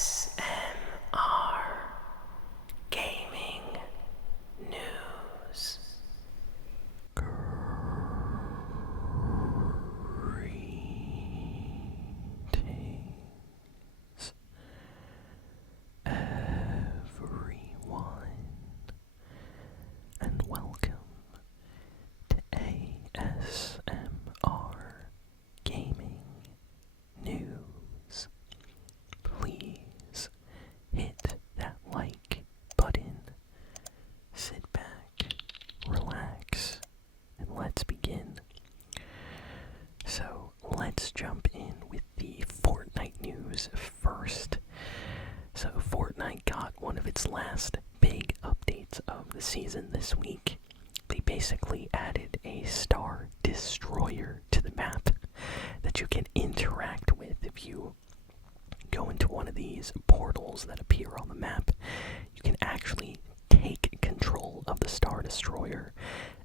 ASMR Gaming News. Greetings, everyone, and welcome to ASMR Gaming News. Please hit that like button, sit back, relax, and let's begin. So let's jump in with the Fortnite news first. So Fortnite got one of its last big updates of the season this week. They basically added a star destroyer to the map that you can interact with if you go into one of these portals that appear on the map. You can actually take control of the star destroyer,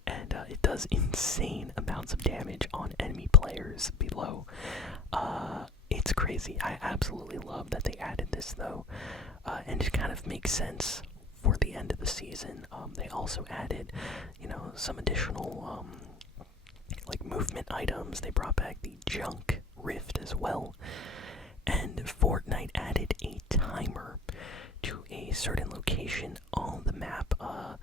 and it does insane amounts of damage on enemy players below. It's crazy. I absolutely love that they added this though, and it kind of makes sense for the end of the season. They also added, some additional like movement items. They brought back the junk rift as well, and Fortnite added a timer to a certain location on the map. I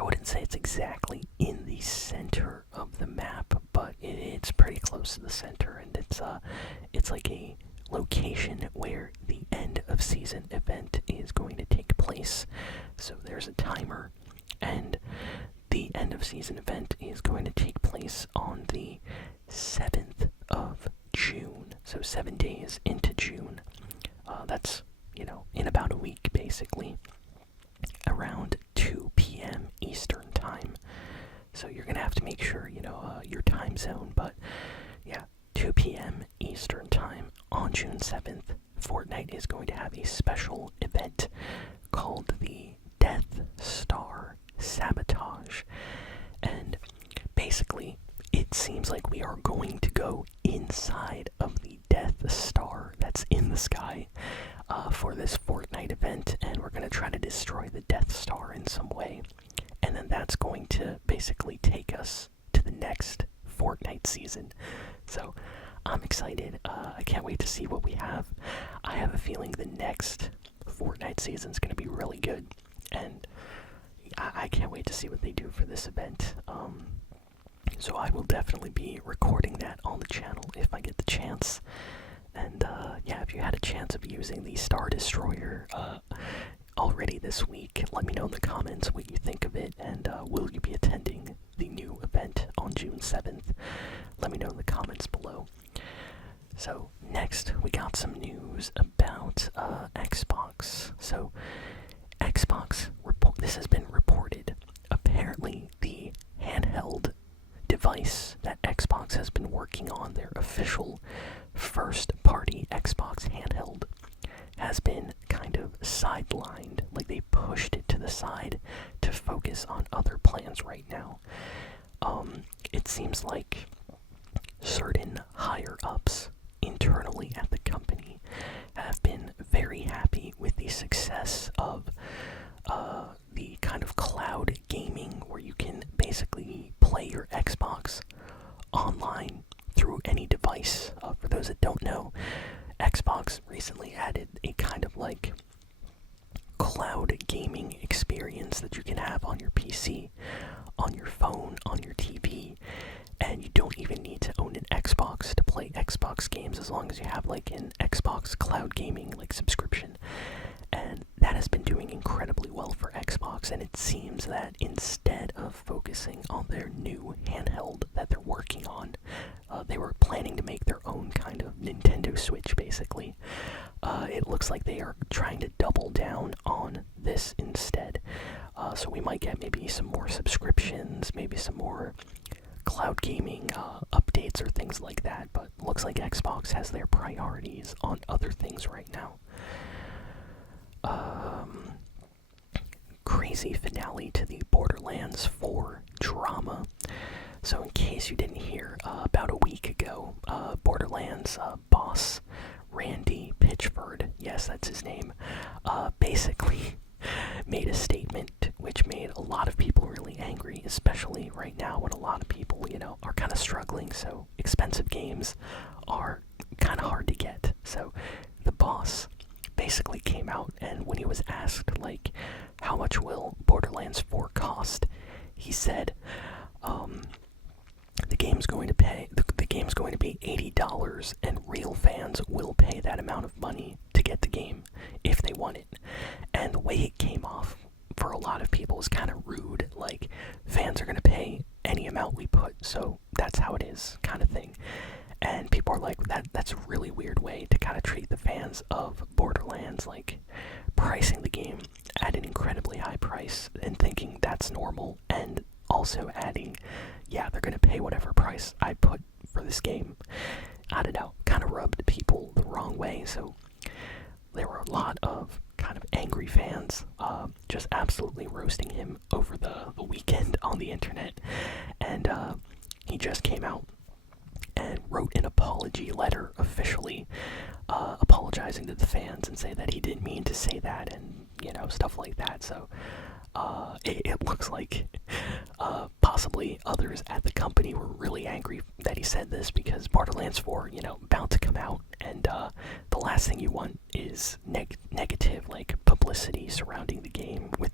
wouldn't say it's exactly in the center of the map, but it's pretty close to the center, and it's like a location where the end of season event is going to take place. So there's a timer, and the end of season event is going to take place on the 7th of June. So 7 days into June. That's, in about a week basically, around 2 p.m. Eastern time. So you're gonna have to make sure your time zone, but yeah, 2 p.m. Eastern time on June 7th, Fortnite is going to have a special event called the Death Star Sabotage. And basically, it seems like we are going to go inside of the Death Star that's in the sky for this Fortnite event, and we're going to try to destroy the Death Star in some way. And then that's going to basically take us to the next Fortnite season. So I'm excited. I can't wait to see what we have. I have a feeling the next Fortnite season is going to be really good, and I can't wait to see what they do for this event. So I will definitely be recording that on the channel if I get the chance. And if you had a chance of using the Star Destroyer already this week, let me know in the comments what you think of it, and will you be attending the new event on June 7th? Let me know in the comments below. So next, we got some news about Xbox. So Xbox, this has been reported. Apparently, the handheld device that Xbox has been working on, their official first-party Xbox handheld, has been kind of sidelined. Like, they pushed it to the side to focus on other plans right now. It seems like certain higher-ups internally at the company have been very happy with the success of the kind of cloud gaming where you can basically play your Xbox online through any device. For those that don't know, Xbox recently added a kind of like cloud gaming experience that you can have on your PC, on your phone, on your TV, and you don't even need to own an Xbox to play Xbox games as long as you have like an Xbox cloud gaming like subscription. And that has been doing incredibly well for Xbox, and it seems that instead of focusing on their new handheld that they're working on, they were planning to make their own kind of Nintendo Switch, basically. It looks like they are trying to double down on this instead. So we might get maybe some more subscriptions, maybe some more cloud gaming updates or things like that, but looks like Xbox has their priorities on other things right now. Crazy finale to the Borderlands 4 drama. So in case you didn't hear, about a week ago, Borderlands boss Randy Pitchford, yes, that's his name, basically made a statement which made a lot of people really angry, especially right now when a lot of people, are kind of struggling. So expensive games are kind of hard to get. So the boss basically came out, and when he was asked, like, how much will Borderlands 4 cost, he said, the game's going to be $80, and real fans will pay that amount of money to get the game if they want it. And the way it came off for a lot of people is kind of rude, like, fans are going to pay any amount we put, so that's how it is, kind of thing. And people are like, that's a really weird way to kind of treat the fans of Borderlands, like pricing the game at an incredibly high price and thinking that's normal, and also adding, yeah, they're going to pay whatever price I put for this game. I don't know, kind of rubbed people the wrong way. So there were a lot of kind of angry fans just absolutely roasting him over the weekend on the internet. And he just came out and wrote an apology letter officially apologizing to the fans and say that he didn't mean to say that, and stuff like that. So it looks like possibly others at the company were really angry that he said this, because Borderlands 4, about to come out, and the last thing you want is negative, like, publicity surrounding the game with,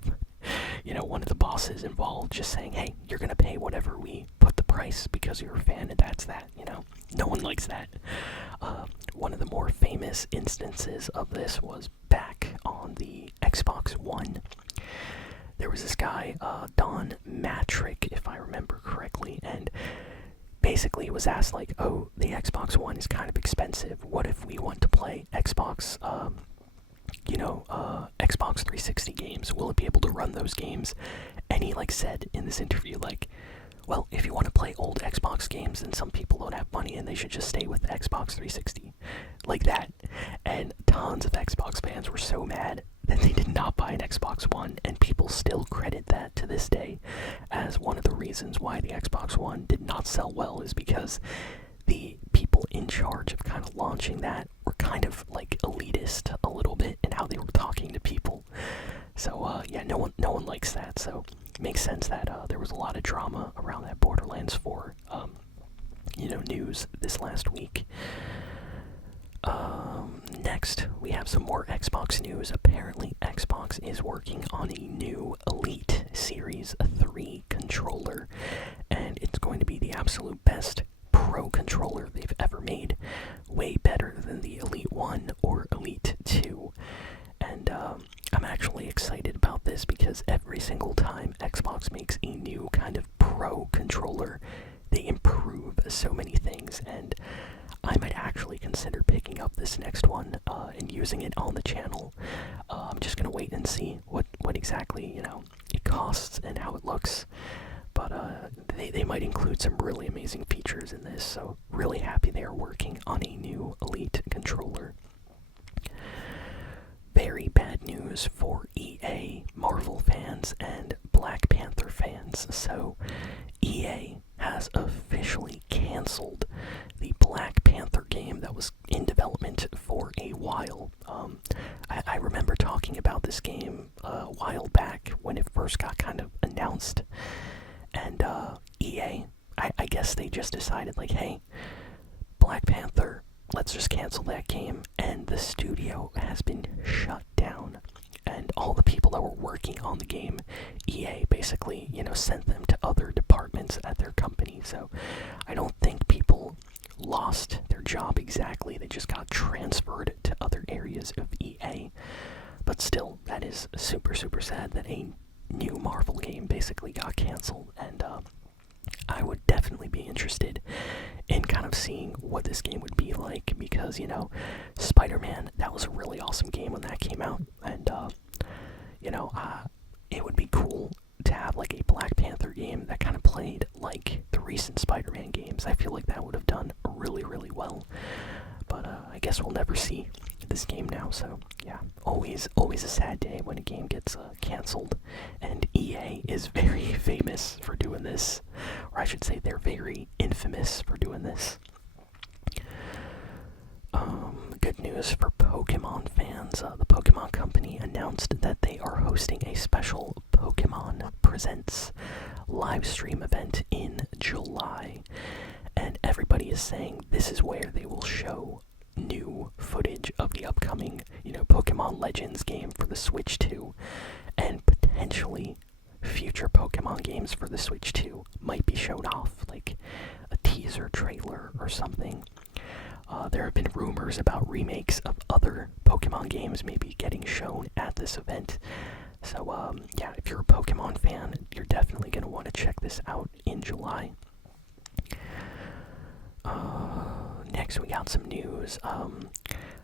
one of the bosses involved just saying, hey, you're gonna pay whatever we put the price because you're a fan, and that's that, No one likes that. One of the more famous instances of this was back on the Xbox One. There was this guy, Don Matrick, if I remember correctly, and basically he was asked, like, oh, the Xbox One is kind of expensive. What if we want to play Xbox 360 games? Will it be able to run those games? And he, like, said in this interview, like, well, if you want to play old Xbox games, then some people don't have money and they should just stay with Xbox 360. Like that. And tons of Xbox fans were so mad that they did not buy an Xbox One, and people still credit that to this day as one of the reasons why the Xbox One did not sell well, is because the people in charge of kind of launching that were kind of like elitist a little bit in how they were talking to people. So yeah, no one likes that. So it makes sense that there was a lot of drama around that Borderlands 4 news this last week. Next, we have some more Xbox news. Apparently, Xbox is working on a new Elite Series 3 controller, and it's going to be the absolute best Pro controller they've ever made. Way better than the Elite 1 or Elite 2. And I'm actually excited about this because every single time Xbox makes a new kind of Pro controller, they improve so many things, and I might actually consider picking up this next one and using it on the channel. I'm just gonna wait and see what exactly it costs and how it looks. But they might include some really amazing features in this, so really happy they are working on a new Elite controller. Very bad news for EA, Marvel fans, and Black Panther fans. So EA has officially canceled the Black Panther game that was in development for a while. I remember talking about this game a while back when it first got kind of announced, and EA, I guess they just decided, like, hey, Black Panther, let's just cancel that game, and the studio has been shut down. And all the people that were working on the game, EA basically, sent them to other departments at their company. So I don't think people lost their job exactly. They just got transferred to other areas of EA. But still, that is super, super sad that a new Marvel game basically got canceled. And I would definitely be interested in kind of seeing what this game would be like, because, Spider-Man, that was a really awesome game when that came out, and, it would be cool to have, like, a Black Panther game that kind of played like the recent Spider-Man games. I feel like that would have done really, really well, but, I guess we'll never see this game now, so, yeah, always a sad day when a game gets, canceled, and EA is very famous for doing this, or I should say they're very infamous for doing this. Good news for Pokemon fans. The Pokemon Company announced that they are hosting a special Pokemon Presents live stream event in July. And everybody is saying this is where they will show new footage of the upcoming, Pokemon Legends game for the Switch 2. And potentially future Pokemon games for the Switch 2 might be shown off, like a teaser trailer or something. There have been rumors about remakes of other Pokemon games maybe getting shown at this event. So, yeah, if you're a Pokemon fan, you're definitely going to want to check this out in July. Next, we got some news.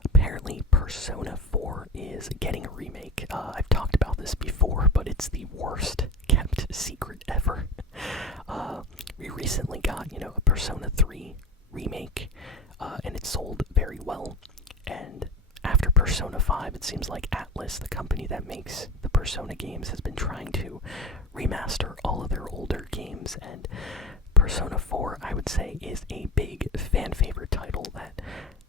Apparently, Persona 4 is getting a remake. I've talked about this before, but it's the worst kept secret ever. We recently got, a Persona 3 remake, and it sold very well. And after Persona 5, it seems like Atlas, the company that makes the Persona games, has been trying to remaster all of their older games, and Persona 4, I would say, is a big fan-favorite title that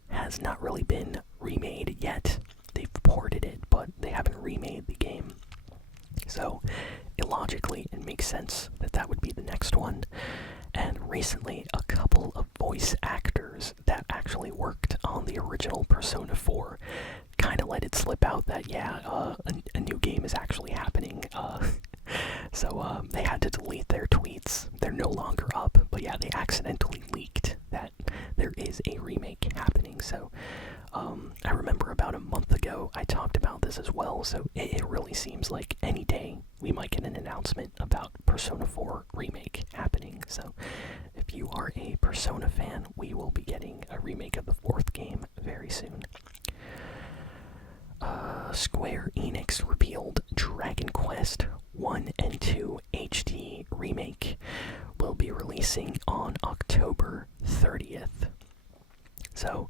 has not really been remade yet. They've ported it, but they haven't remade the game. So, illogically, it makes sense that that would be the next one. And recently, a couple of voice actors that actually worked on the original Persona 4 kind of let it slip out that, a new game is actually happening. So they had to delete their tweets. They're no longer up, but yeah, they accidentally leaked that there is a remake happening. So I remember about a month ago I talked about this as well, so it really seems like any day we might get an announcement about Persona 4 remake happening. So if you are a Persona fan, we will be getting a remake of the 4th game very soon. Square Enix revealed Dragon Quest 1 and 2 HD remake will be releasing on October 30th. So,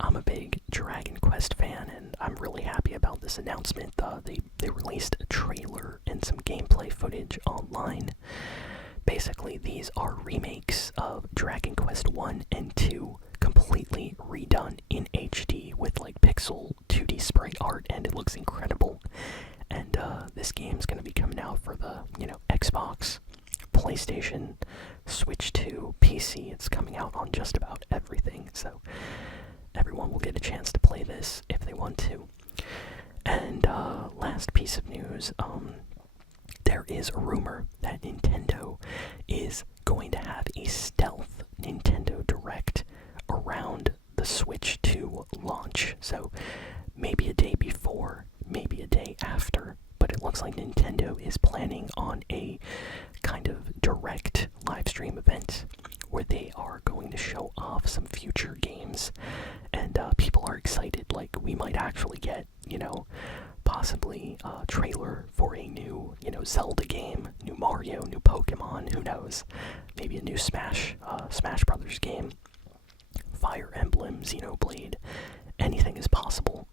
I'm a big Dragon Quest fan, and I'm really happy about this announcement. They released a trailer and some gameplay footage online. Basically, these are remakes of Dragon Quest 1 and 2, completely redone in HD with like pixel 2D sprite art, and it looks incredible. And this game's going to be coming out for the, Xbox, PlayStation, Switch 2, PC. It's coming out on just about everything, so everyone will get a chance to play this if they want to. And last piece of news, there is a rumor that Nintendo is going to have a stealth Nintendo Direct around the Switch 2 launch. So maybe a day before, maybe a day after, but it looks like Nintendo is planning on a kind of direct live stream event where they are going to show off some future games, and people are excited. Like, we might actually get, possibly a trailer for a new, Zelda game, new Mario, new Pokemon, who knows, maybe a new Smash Brothers game, Fire Emblem, Xenoblade, anything is possible.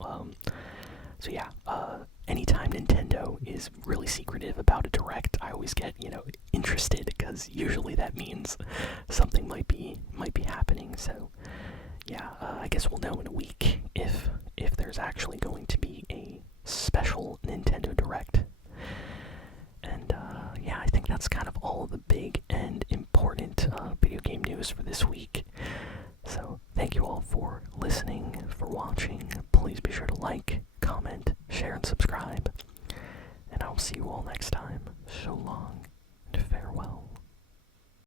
So yeah, anytime Nintendo is really secretive about a direct, I always get, interested, because usually that means something might be happening. So yeah, I guess we'll know in a week if there's actually going to be a special Nintendo Direct. And yeah, I think that's kind of all of the big and important video game news for this week. So thank you all for listening, for watching. Please be sure to like, comment, share, and subscribe. And I will see you all next time. So long and farewell.